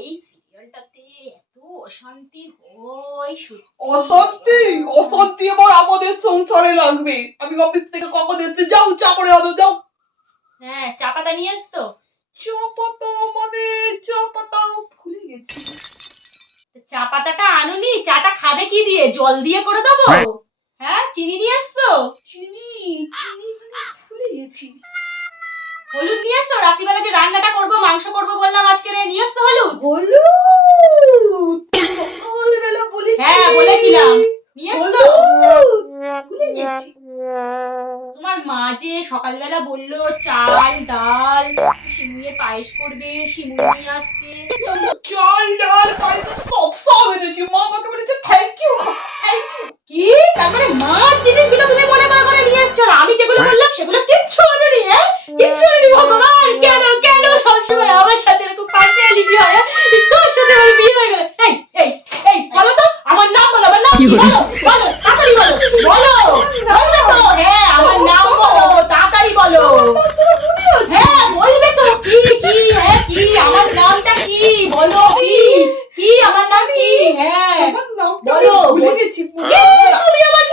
এই সিরিয়ালটাতে এত অশান্তি হয় সত্যি। অশান্তি অশান্তি এবার আমাদের সংসারে লাগবে। আমি অফিস থেকে কখন এসেছি, যাও চা করে আনো যাও। হ্যাঁ, চা পাতা নিয়ে এসছো? চা পাতা মানে চা পাতা ভুলে গেছি। চা পাতাটা আনুনি, চাটা খাবে কি দিয়ে? জল দিয়ে করে দেবো? হ্যাঁ, চিনি নিয়ে এসছো? চিনি চিনি ভুলে গেছি। হলুদ নিয়ে এসছো? রাত্রিবেলা যে রান্নাটা করবো, মাংস করবো বললাম আজকে, নিয়ে এসছো হলুদ? হলুদ সকালবেলা বলেছি। হ্যাঁ বলেছিলাম, নিয়ে এসছো? ভুলে গেছি। তোমার মা যে সকালবেলা বললো চাল ডাল শিমুয়ে পায়েস করবে, শিমুই নিয়ে আসতে। চাল ডাল পায়েস সব এনেছি। মা আমাকে বলেছে থ্যাংক ইউ থ্যাংক ইউ। কি তার মানে মার জিনিসগুলো তুমি মনে করে নিয়ে এসছো, আর আমি যেগুলো বললাম সেগুলো কিচ্ছু আনোনি? হ্যাঁ, কিচ্ছু আনোনি? ভগবান, কেন কেন সবসময় আমার সাথে এরকম পার্সিয়ালিটি হয়? তোর সাথে আমার বিয়ে হয়ে গেল। এই এই এই বলো তো, আমার নাম বলো, আমার নাম কি? বলো বলো তাড়াতাড়ি বলো, বলো বলবে তো? হ্যাঁ, আমার নাম বলো, তাড়াতাড়ি বলো। হ্যাঁ বলবে তো, কি কি? হ্যাঁ কি, আমার নামটা কি? বলো কি কি, আমার নাম কি? হ্যাঁ আমার নাম বলো। ভুলে গেছি। তুমি আমার